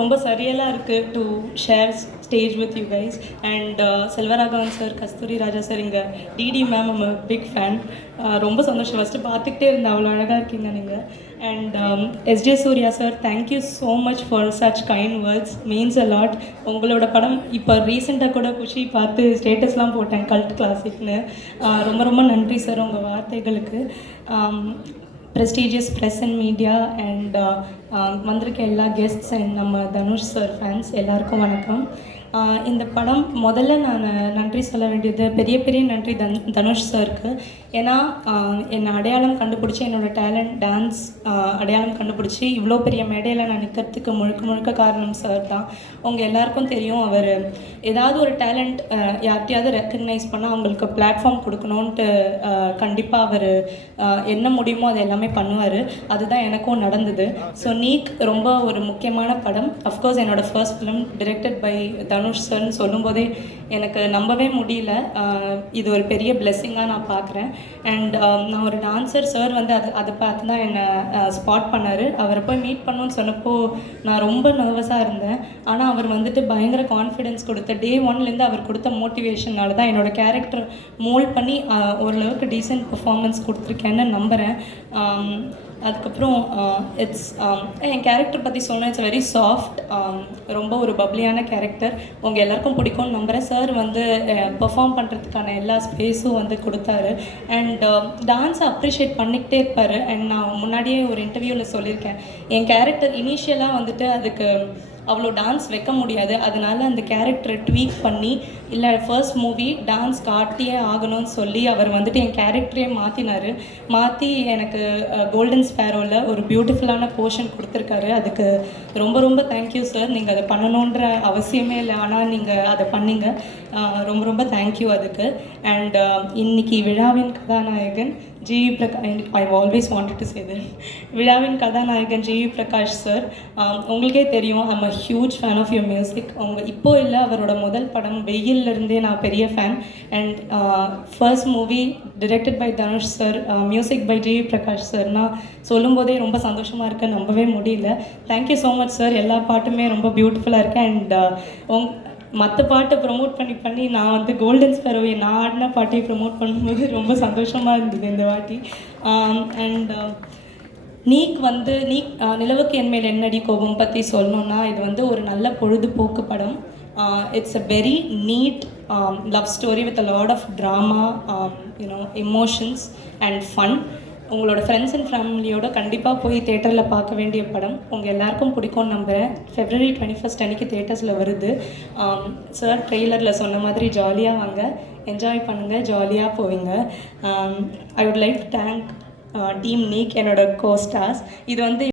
ரொம்ப சரியலாக இருக்குது to share stage with you guys and Selvaraghavan sir Kasthuri Raja sir இங்கே DD ma'am am big fan ரொம்ப சந்தோஷம். ஃபஸ்ட்டு பார்த்துக்கிட்டே இருந்தேன். அவ்வளோ அழகாக இருக்கீங்க நீங்கள் and SJ Suryah sir thank you so much for such kind words means a lot உங்களோட படம் இப்போ ரீசெண்டாக கூட குஷி பார்த்து ஸ்டேட்டஸ்லாம் போட்டேன் கல்ட் கிளாசிக்னு uh, ரொம்ப ரொம்ப நன்றி சார் உங்கள் வார்த்தைகளுக்கு. Um, prestigious press and media and வந்திருக்க எல்லா கெஸ்ட்ஸ் அண்ட் நம்ம தனுஷ் சார் ஃபேன்ஸ் எல்லாருக்கும் வணக்கம். இந்த படம் முதல்ல நான் நன்றி சொல்ல வேண்டியது பெரிய பெரிய நன்றி தன் தனுஷ் சாருக்கு. ஏன்னா என்னை அடையாளம் கண்டுபிடிச்சி என்னோடய டேலண்ட் டான்ஸ் அடையாளம் கண்டுபிடிச்சி இவ்வளோ பெரிய மேடையில் நான் நிற்கிறதுக்கு முழுக்க முழுக்க காரணம் சார் தான். உங்கள் எல்லாருக்கும் தெரியும் அவர் ஏதாவது ஒரு டேலண்ட் யார்கிட்டயாவது ரெக்கக்னைஸ் பண்ணால் அவங்களுக்கு பிளாட்ஃபார்ம் கொடுக்கணுன்ட்டு கண்டிப்பாக அவர் என்ன முடியுமோ அது எல்லாமே பண்ணுவார். அதுதான் எனக்கும் நடந்தது. ஸோ நீக் ரொம்ப ஒரு முக்கியமான படம். அஃப்கோர்ஸ் என்னோட first film directed by Dhanush சார்னு சொல்லும்போதே எனக்கு நம்பவே முடியல. இது ஒரு பெரிய பிளெஸ்ஸிங்காக நான் பார்க்குறேன் அண்ட் நான் ஒரு டான்சர் சார் வந்து அது அதை பார்த்து தான் என்னை ஸ்பாட் பண்ணார். அவரை போய் மீட் பண்ணணும்னு சொன்னப்போ நான் ரொம்ப நர்வஸாக இருந்தேன். ஆனால் அவர் வந்துட்டு பயங்கர கான்ஃபிடென்ஸ் கொடுத்த டே ஒன்லேருந்து அவர் கொடுத்த மோட்டிவேஷனால தான் என்னோட கேரக்டர் மோல்ட் பண்ணி ஓரளவுக்கு டீசென்ட் பர்ஃபார்மன்ஸ் கொடுத்துருக்கேன்னு நம்புகிறேன் அதுக்கப்புறம் இட்ஸ் என் கேரக்டர் பற்றி சொன்னால் இட்ஸ் வெரி சாஃப்ட் ரொம்ப ஒரு பப்ளியான கேரக்டர் உங்கள் எல்லாருக்கும் பிடிக்கும்னு நம்புகிறேன் சார் வந்து பெர்ஃபார்ம் பண்ணுறதுக்கான எல்லா ஸ்பேஸும் வந்து கொடுத்தாரு. அண்ட் டான்ஸை அப்ரிஷியேட் பண்ணிக்கிட்டே இருப்பார். அண்ட் நான் முன்னாடியே ஒரு இன்டர்வியூவில் சொல்லியிருக்கேன். என் கேரக்டர் இனிஷியலாக வந்துட்டு அதுக்கு அவ்வளோ டான்ஸ் வைக்க முடியாது. அதனால அந்த கேரக்டரை ட்வீக் பண்ணி இல்லை ஃபர்ஸ்ட் மூவி டான்ஸ் காட்டியே ஆகணும்னு சொல்லி அவர் வந்துட்டு என் கேரக்டரே மாற்றினார் மாற்றி எனக்கு கோல்டன் ஸ்பேரோவில் ஒரு பியூட்டிஃபுல்லான போர்ஷன் கொடுத்துருக்காரு. அதுக்கு ரொம்ப ரொம்ப தேங்க்யூ சார் நீங்கள் அதை பண்ணணுன்ற அவசியமே இல்லை. ஆனால் நீங்கள் அதை பண்ணீங்க. ரொம்ப ரொம்ப தேங்க்யூ அதுக்கு. அண்ட் இன்னைக்கு விழாவின் கதாநாயகன் GV Prakash I always wanted to say விழாவின் கதாநாயகன் ஜிவி பிரகாஷ் சார் உங்களுக்கே தெரியும் I'm a huge fan of your music அவங்க இப்போ இல்லை அவரோட முதல் படம் வெயிலிருந்தே நான் பெரிய fan and first movie directed by Dhanush sir music by GV Prakash சார்னா சொல்லும்போதே ரொம்ப சந்தோஷமாக இருக்க நம்பவே முடியல. தேங்க்யூ ஸோ மச் சார் எல்லா பாட்டுமே ரொம்ப பியூட்டிஃபுல்லாக இருக்கு. அண்ட் uh, உங் மற்ற பாட்டை ப்ரொமோட் பண்ணி பண்ணி நான் வந்து கோல்டன் ஸ்பெரோவை நான் ஆடின பாட்டையும் ப்ரொமோட் பண்ணும்போது ரொம்ப சந்தோஷமாக இருந்தது இந்த வாட்டி. Um, அண்ட் நீக் வந்து நீக் நிலவுக்கு என் மேல் என்னடி கோபம் பற்றி சொல்லணும்னா இது வந்து ஒரு நல்ல பொழுதுபோக்கு படம். It's a very neat love story with a lot of drama you know emotions and fun உங்களோட ஃப்ரெண்ட்ஸ் அண்ட் ஃபேமிலியோட கண்டிப்பாக போய் தேட்டரில் பார்க்க வேண்டிய படம். உங்கள் எல்லாருக்கும் பிடிக்கும்னு நம்புகிறேன் ஃபெப்ரவரி டுவெண்ட்டி ஃபஸ்ட் அன்றைக்கி தேட்டர்ஸில் வருது சார் ட்ரெய்லரில் சொன்ன மாதிரி ஜாலியாக வாங்க. என்ஜாய் பண்ணுங்கள் ஜாலியாக போவீங்க. I would like thank team நீக் என்னோட கோஸ்டார்ஸ் இது வந்து